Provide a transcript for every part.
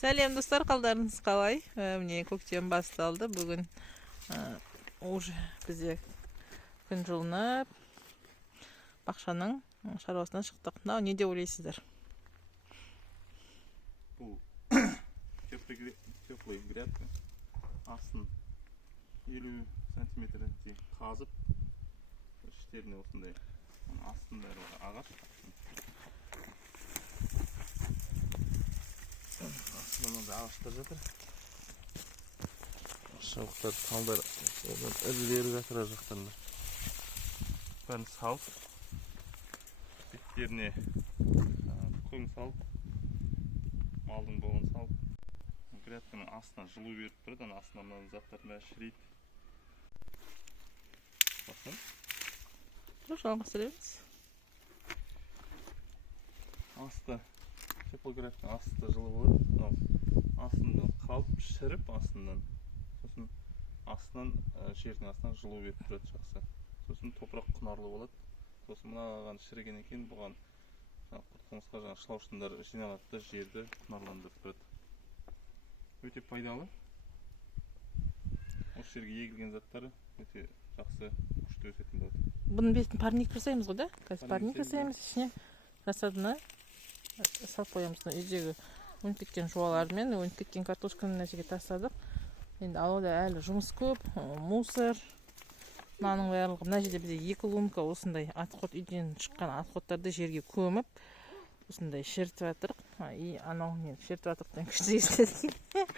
Сәлем достар, қалдарыңыз қалай? Міне көктем басталды. Бүгін уже бізде күн жылынып, бақшаның шаруасына шықтық. Мынау не деп ойлайсыздар? Бұл теплый грядка. Астын 50 сантиметрдей қазып, іштеріне осындай астын бәрі ағаш. Астында да ағаштар жатыр. Шабықтар, талдар, ілгері жатыр жақтарында. Бәрін салып, беттеріне көң салып, малдың болын салып, грядканың астына жылу беріп тұрды, астына заттар бәрі шірейді. Басын. Жалғастырамыз. Асты, теплографтың асты жылы болады. Астында қалып, шіріп астынан. Сосын астынан, жердің астынан жылу беріп тұрады жақсы. Сосын топырақ құнарлы болады. Сосын мынаған шіріген екен, бұған құртқыңызға жаңа шылаушындар жиналады да жерді құнарландырып тұрады. Өте пайдалы. Осы жерге егілген заттары өте жақсы күшті өсетін болады. Бұның бетін парник жасаймыз ғой да? Қазір парник жасаймыз, ішіне рассаданы салып қоямыз. Үйдегі өніп кеткен жуалармен, өніп кеткен картошканы мына жерге тастадық. Енді алуда әлі жұмыс көп, мусор. Мынаның барлығы, мына жерде бізде 2 лунка осындай атқот, үйден шыққан атқоттарды жерге көміп, осындай шертіп жатырық. И анау не шертіп жатырықтан күшті естедік.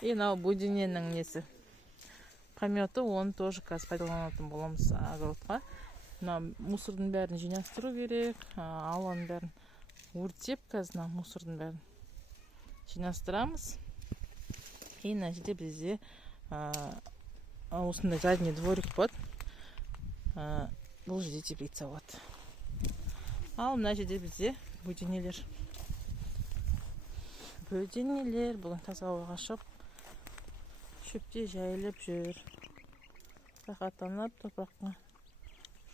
И мынау будиненің несі. Пометі, оны тоже қазір пайдаланатын боламыз огородқа. Мусордың бәрін жинастыру керек, аланың бәрін өртеп, қазір мусордың бәрін жинастырамыз. И мына жерде бізде осындай задний дворик болады. Бұл жерде теплица болады. Ал мына жерде бізде бөденелер. Бүгін таза ауаға шығып, шөпте жайылып жүр. Рахаттанып, топыраққа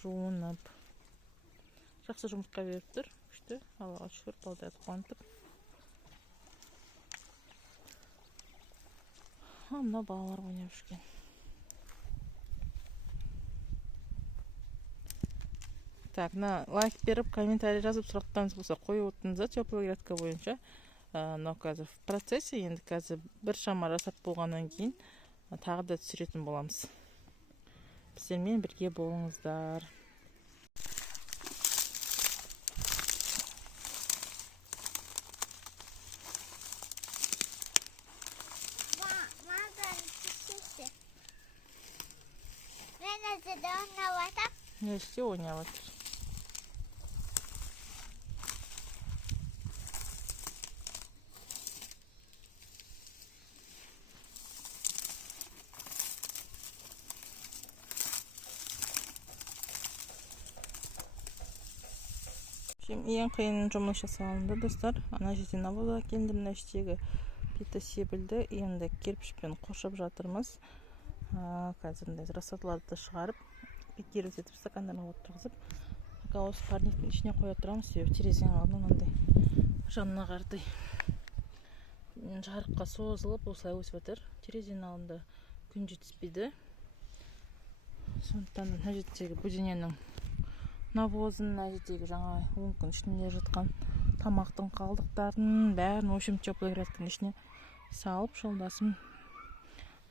жуынып. Жақсы жұмыртқа беріп тұр. Күшті, Аллаға шүкір, балдарды қуантып. Мына балалар ойнап жүрген. Так, лайк беріп, комментарий жазып, сұрақтарыңыз болса қойып отырыңыздар теплый грядка бойынша. Мынау қазір в процессе, енді қазір бір шама жасап болғаннан кейін тағы да түсіретін боламыз. Біздермен бірге болыңыздар. Неште ойнап жатыр. Ең қиын жұмыс жасалынды, достар. Ана жерден навоз әкелді, мына іштегі беті себілді. Енді кирпичпен қоршап жатырмыз. Қазір рассадаларды шығарып, бекер өтетіп, стакандарын отырғызып, осы парниктің ішіне қоя тұрамыз. Терезенің алдынан андай жанына қардай жарыққа созылып, осылай өсіп жатыр. Терезенің алдында күн жетіспейді. Сондықтан мына жердегі бөдененің навозын, мына жердегі жаңа лунканың ішінде жатқан тамақтың қалдықтарын бәрін общем теплый грядканың ішіне салып, жолдасым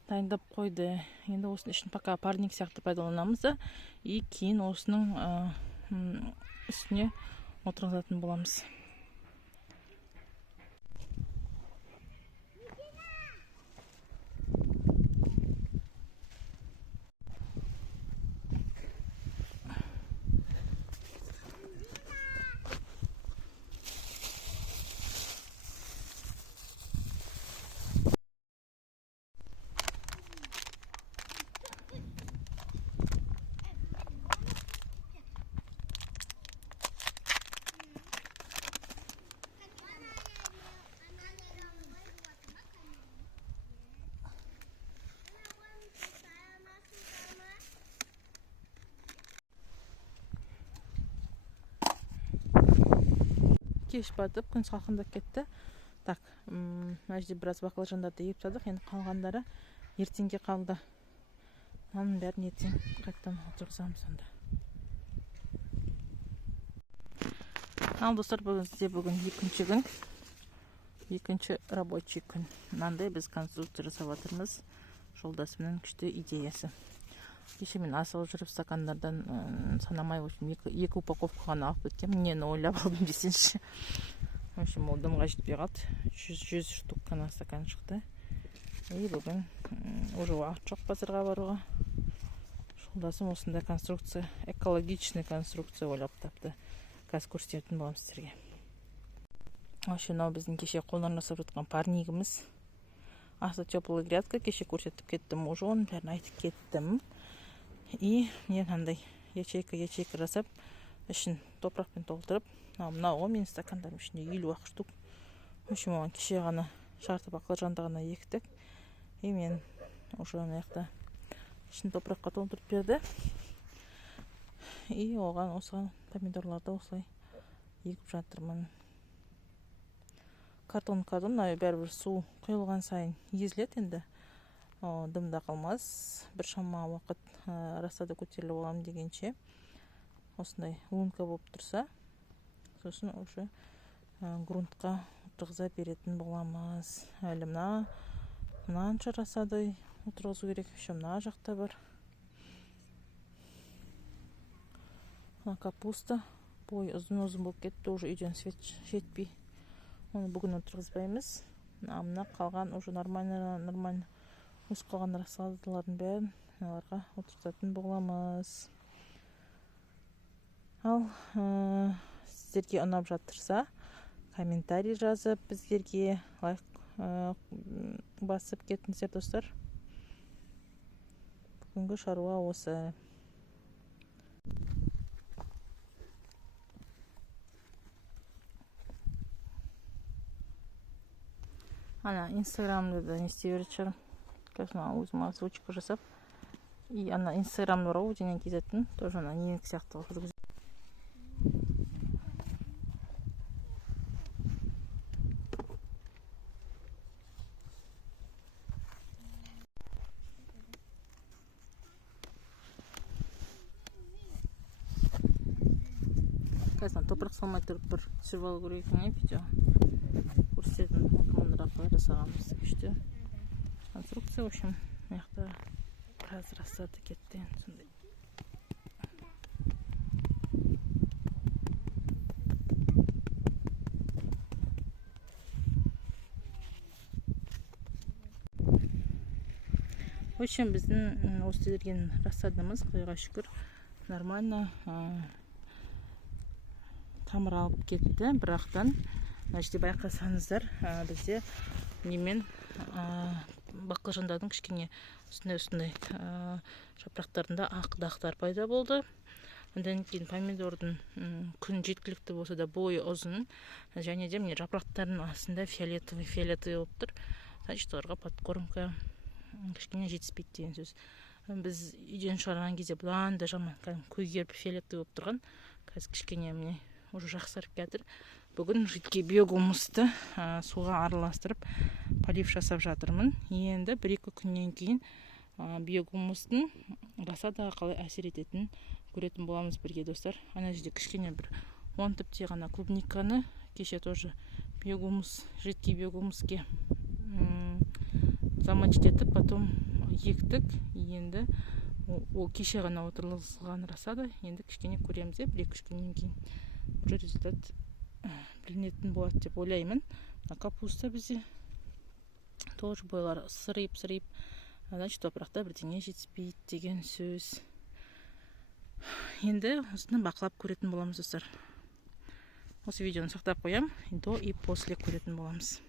дайындап қойды. Енді осының ішін пока парник сияқты пайдаланамыз да, и кейін осының үстіне отырғызатын боламыз. Кеш батып, күн салқындап кетті. Так, мына жерде біраз баклажандарды егіп тастадық. Енді қалғандары ертеңге қалды. Оның бәрін ертең қайтадан отырғызамыз сонда. Ал достар, бүгін екінші күн. Екінші рабочий күн. Мынандай біз конструкция жасап жатырмыз. Жолдасымның күшті идеясы. Кеше мен асығып жүріп стакандардан санамай, екі упаковка ғана алып кеткенмін. Нені ойлап алдым десеңші. В общем, ол дымға жетпей қалды. 100 штук қана стакан шықты. И бүгін уже уақыт жоқ базарға баруға. Жолдасым осындай конструкция, экологичный конструкция ойлап тапты. Қазір көрсететін боламын сіздерге. Вообще, мынау біздің кеше қолдан жасап жатқан парнигіміз. Аса теплая грядка, кеше көрсетіп кеттім, уже оның бәрін айтып кеттім. И мен мынандай ячейка жасап, ішін топырақпен толтырып, мынауға мен стакандарым ішінде 50 штук. В общем, оған кеше ғана шарты баклажанды ғана ектік. И мен уже мынаяқта ішін топыраққа толтырып берді. И оған осыған помидорларды осылай егіп жатырмын. Картон, бәрібір су құйылған сайын езіледі енді. Дымда қалмас. Bir шама уақыт рассада көтеріліп оламын дегенше. Осындай лунка болып тұрса, сосын уже грунтқа отырғыза беретін боламыз. Әлі мынанша рассадай отырғызу керек. Мына жақта бар. Капуста бой ұзын болып кетті, уже үйден свет жетпей. Оны бүгін отырғызбаймыз. Мына қалған уже нормально өз қалған рассадалардың бәрін оларға отырғызатын боламыз. Ал сіздерге ұнап жатырса, комментарий жазып, біздерге лайк басып кетіңіздер достар. Бүгінгі шаруа осы. Ана инстаграмды да не істей беретін шығармын. Қазір өзіме озвучка жасап. И ана инстаграмды рау денен кезетін, тоже ана ненік сияқты қылып. Қазір топырақ салмай тұрып бір түсіріп алу керек екен видео. Көрсететін командаларға жасағанбыз күшті конструкция. В общем, маяқта біраз рассады кетті. Сондай. В общем, біздің осы берген рассадымыз, құдайға шүкір, нормально тамыр алып кетті. Бірақтан Мәжде байқасаңыздар, бізде немен баклажандардың кішкене үстіне жапырақтарында ақ дақтар пайда болды. Одан кейін помидордың күн жеткілікті болса да бойы ұзын, және де міне жапырақтардың астында фиолетовый болып тұр. Значит, оларға подкормка кішкене жетіспейді деген сөз. Біз үйден шығарған кезде бұлан да жаман көгеріп фиолетовый болып тұрған. Қазір кішкене міне уже жақсарып кетір. Бүгін жидке биогумусты суға араластырып полив жасап жатырмын. Енді 1-2 күннен кейін биогумустың рассадаға қалай әсер ететінін көретін боламыз бірге достар. Ана жерде кішкене бір 10 тіпте ғана клубниканы кеше тоже жидкий биогумуске замочить етіп, потом ектік. Енді ол кеше ғана отырғызылған рассада, енді кішкене көреміз, 1-2 күннен кейін уже результат білінетін болады деп ойлаймын. Капуста бізде тоже бойлар сырып, значит, топырақта бірдеңе жетіспейді деген сөз. Енді осыны бақылап көретін боламыз достар. Осы видеоны сақтап қоям, до и после көретін боламыз.